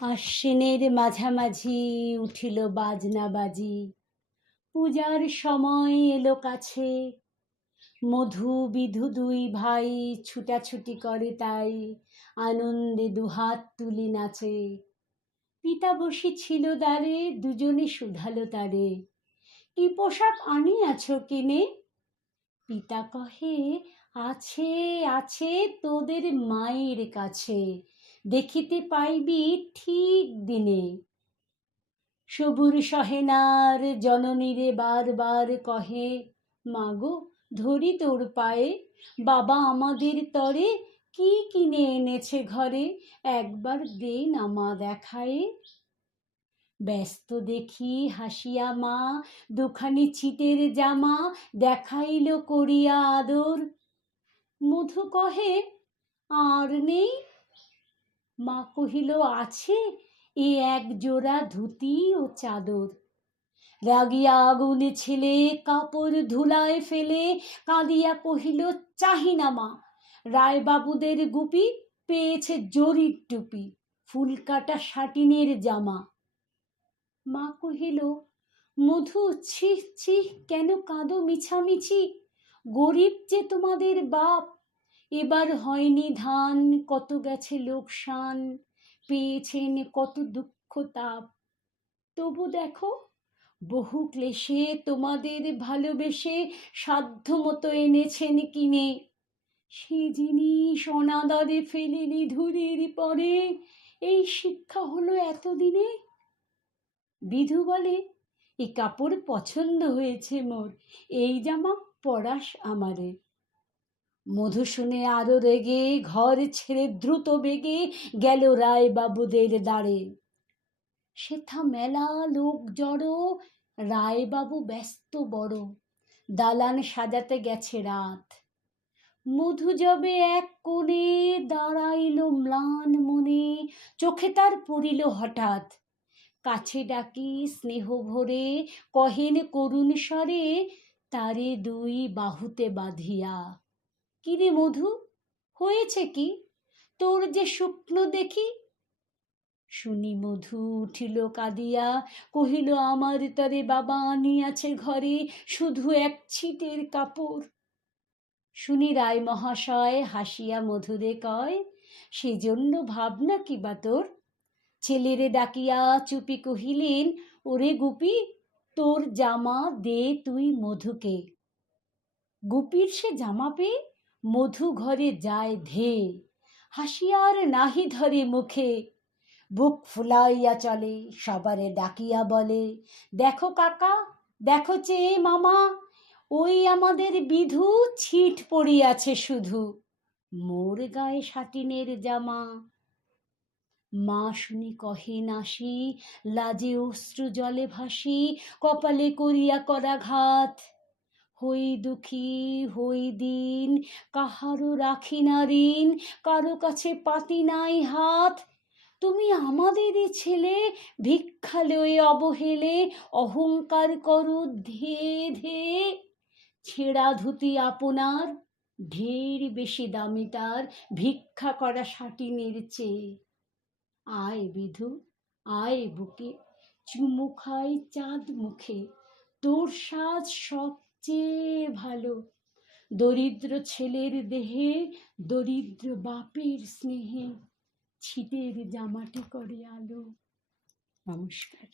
আশ্বিনের মাঝামাঝি উঠিল বাজনা বাজি, পূজার সময় এলো কাছে। মধু বিধু দুই ভাই ছুটাছুটি করে তাই, আনন্দে দুহাত তুলি নাচে। পিতা বসি ছিল দ্বারে, দুজনে শুধালো তারে, কি পোশাক আনিয়াছ কিনে? পিতা কহে, আছে আছে তোদের মায়ের কাছে, দেখিতে পাইবি ঠিক দিনে। সবুর সহেনার জননীরে বারবার কহে, মাগো ধরি তোর পায়ে, বাবা আমাদের তরে কি কিনে এনেছে ঘরে, একবার দে না মা দেখায়ে। ব্যস্ত দেখি হাসিয়া মা দুখানি ছিটের জামা দেখাইল করিয়া আদর। মধু কহে, আর নেই? মা কহিল, আছে এ এক জোড়া ধুতি ও চাদর। রাগিয়া আগুন ছেলে কাপড় ধুলায় ফেলে কাঁদিয়া কহিল, চাহি না মা, রায়বাবুদের গুপি পেয়েছে জরির টুপি, ফুল কাটা সাটিনের জামা। মা কহিল, মধু ছি ছি, কেন কাঁদো মিছামিছি? গরিব যে তোমাদের বাপ, এবার হয়নি ধান, কত গেছে লোকসান, পেয়েছেন কত দুঃখ তাপ। তবু দেখো বহু ক্লেশে তোমাদের ভালোবেসে সাধ্য মতো এনেছেন কিনে, সে জিনিস অনাদরে ফেলিনি ধুলির পরে, এই শিক্ষা হলো এতদিনে। বিধু বলে, এ কাপড় পছন্দ হয়েছে মোর, এই জামা পরাস আমারে। মধু শুনে আরো রেগে ঘর ছেড়ে দ্রুত বেগে গেল রায় বাবুদের দ্বারে। সেথা মেলা লোক জড়ো, রায়বাবু ব্যস্ত বড়, দালান সাজাতে গেছে রাত। মধু যবে এক কোণে দাঁড়াইল ম্লান মনে, চোখে তার পড়িল হঠাৎ। কাছে ডাকি স্নেহ ভরে কহেন করুণ স্বরে, তারে দুই বাহুতে বাঁধিয়া, কিরে মধু, হয়েছে কি তোর যে শুকনো দেখি? শুনি মধু উঠিল কাঁদিয়া, কহিল, আমার তরে বাবা আনিয়াছে ঘরে শুধু এক ছিটের কাপড়। শুনি রায় মহাশয় হাসিয়া মধুরে কয়, সেজন্য ভাবনা কি বা তোর? ছেলেরে ডাকিয়া চুপি কহিলেন, ওরে গুপি, তোর জামা দে তুই মধুকে। গুপির সে জামা পেয়ে মধু ঘরে যায় ধেয়ে, হাসিয়ার নাহি ধরে মুখে। বুক ফুলাইয়া চলে, সবারে ডাকিয়া বলে, দেখো কাকা, দেখো চেয়ে মামা, ওই আমাদের বিধু ছিট পড়িয়াছে শুধু, মোর গায়ে সাটিনের জামা। মা শুনি কহে নাসি, লাজে অশ্রু জলে ভাসি, কপালে করিয়া করাঘাত। হই দুঃখী হই দিন, কাহারও রাখি না ঋণ, কারো কাছে পাতি নাই হাত। তুমি আমাদেরই ছেলে, ভিক্ষা লয়ে অবহেলে অহংকার করো ধেয়ে ধেয়ে। ছেঁড়া ধুতি আপনার, ঢের বেশি দামি তার ভিক্ষা করা সাটিনের চেয়ে। আয় বিধু, আয় বুকে, চুমু খাই চাঁদ মুখে, তোর সাজ সবচেয়ে ভালো। দরিদ্র ছেলের দেহে, দরিদ্র বাপের স্নেহে, ছিটের জামাটি করে আলো। নমস্কার।